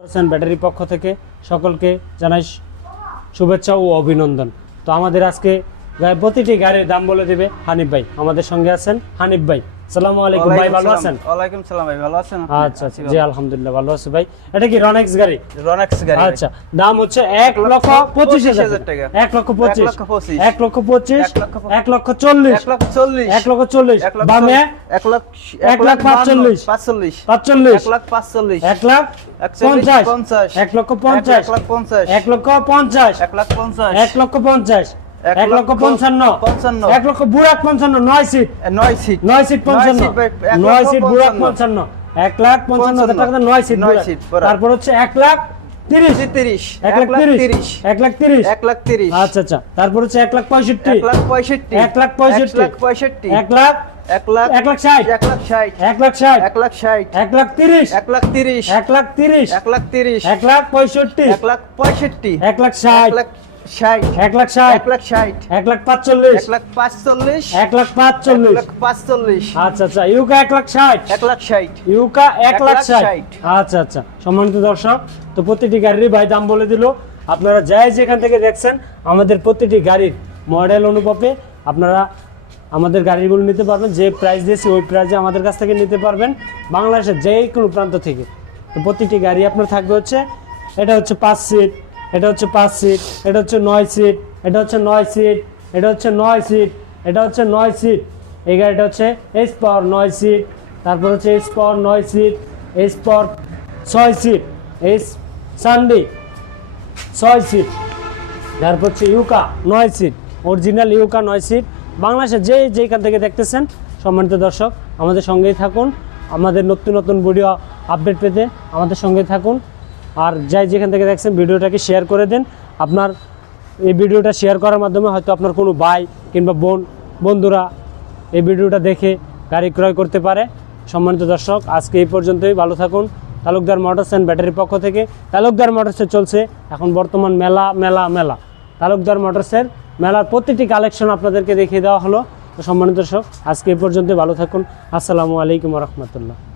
Percent ব্যাটারির পক্ষ থেকে সকলকে জানাই শুভেচ্ছা ও অভিনন্দন। তো আমাদের আজকে প্রতিটি গাড়ির দাম বলে দেবে হানিফ ভাই আমাদের সঙ্গে আছেন হানিফ ভাই সালামু আলাইকুম ভাই ভালো আছেন ওয়ালাইকুম সালাম ভাই ভালো আছেন আচ্ছা আচ্ছা জি আলহামদুলিল্লাহ ভালো আছি ভাই এটা কি রনেক্স গাড়ি রনেক্স গাড়ি আচ্ছা দাম হচ্ছে এক লক্ষ পঁচিশ হাজার টাকা এক লক্ষ পঁচিশ লক্ষ পঁচিশ। এক লক্ষ পঁচিশ এক লক্ষ পঁচিশ। এক লক্ষ চল্লিশ এক লক্ষ চল্লিশ এক লক্ষ চল্লিশ এক লক্ষ বামে চল্লিশ। এক লাখ এক লাখ পাঁচচল্লিশ। পাঁচচল্লিশ পাঁচচল্লিশ এক লাখ পাঁচচল্লিশ এক লাখ একচল্লিশ, পঞ্চাশ পঞ্চাশ। এক লক্ষ পঞ্চাশ এক লাখ পঞ্চাশ এক লক্ষ পঞ্চাশ এক লাখ পঞ্চাশ এক লক্ষ পঞ্চাশ এক লক্ষ পঞ্চান্ন পঞ্চান্ন। এক লক্ষ বুড়াক পঞ্চান্ন নয় সিট নয় সিট নয় সিট পঞ্চান্ন এক নয় সিট বুড়াক পঞ্চান্ন। পঞ্চান্ন এক লাখ পঞ্চান্ন হাজার টাকা নয় সিট নয় সিট তারপর হচ্ছে এক লাখ তিরিশ তিরিশ এক লাখ তিরিশ এক লাখ তিরিশ এক লাখ তিরিশ আচ্ছা আচ্ছা তারপর হচ্ছে এক লাখ পঁয়ষট্টি এক লাখ পঁয়ষট্টি এক লাখ পঁয়ষট্টি। লাখ পঁয়ষট্টি এক লাখ এক লাখ এক লাখ ষাট এক লাখ ষাট এক লাখ ষাট এক লাখ ষাট এক লাখ তিরিশ এক লাখ তিরিশ এক লাখ তিরিশ এক লাখ তিরিশ এক লাখ পঁয়ষট্টি এক লাখ পঁয়ষট্টি এক লাখ ষাট এক লাখ ষাট। এক লাখ ষাট। এক লাখ ষাট। এক লাখ পাঁচচল্লিশ। এক লাখ পাঁচচল্লিশ। এক লাখ পাঁচচল্লিশ। লাখ পাঁচচল্লিশ। আচ্ছা আচ্ছা ইউকা এক লাখ ষাট। এক লাখ ষাট। ইউকা এক লাখ ষাট। আচ্ছা আচ্ছা সম্মানিত দর্শক তো প্রতিটি গাড়িরই ভাই দাম বলে দিল। আপনারা যাই যেখান থেকে দেখছেন আমাদের প্রতিটি গাড়ির মডেল অনুপাতে আপনারা আমাদের গাড়িগুলো নিতে পারবেন। যে প্রাইস দিয়েছি ওই প্রাইসে আমাদের কাছ থেকে নিতে পারবেন। বাংলাদেশের যে কোনো প্রান্ত থেকে। তো প্রতিটি গাড়ি আপনার থাকবে হচ্ছে এটা হচ্ছে পাঁচ সিট এটা হচ্ছে পাঁচ সিট এটা হচ্ছে নয় সিট এটা হচ্ছে নয় সিট এটা হচ্ছে নয় সিট এটা হচ্ছে নয় সিট এই গাড়িটা হচ্ছে এস পাওয়ার নয় সিট তারপর হচ্ছে এস পাওয়ার নয় সিট এস পাওয়ার ছয় সিট এস সানডে ছয় সিট তারপর হচ্ছে ইউকা নয় সিট অরিজিনাল ইউকা নয় সিট বাংলাদেশে যে যেখান থেকে দেখতেছেন, সম্মানিত দর্শক, আমাদের সঙ্গেই থাকুন। আমাদের নতুন নতুন ভিডিও আপডেট পেতে আমাদের সঙ্গে থাকুন। আর যাই যেখান থেকে দেখছেন, ভিডিওটাকে শেয়ার করে দিন। আপনার এই ভিডিওটা শেয়ার করার মাধ্যমে হয়তো আপনার কোনো ভাই কিংবা বোন, বন্ধুরা এই ভিডিওটা দেখে গাড়ি ক্রয় করতে পারে। সম্মানিত দর্শক, আজকে এই পর্যন্তই। ভালো থাকুন। তালুকদার মোটরস অ্যান্ড ব্যাটারির পক্ষ থেকে। তালুকদার মোটরসে চলছে এখন বর্তমান মেলা মেলা মেলা। তালুকদার মোটরসের মেলার প্রতিটি কালেকশন আপনাদেরকে দেখিয়ে দেওয়া হলো। সম্মানিত দর্শক, আজকে এই পর্যন্ত ভালো থাকুন। আসসালামু আলাইকুম রহমতুল্লাহ।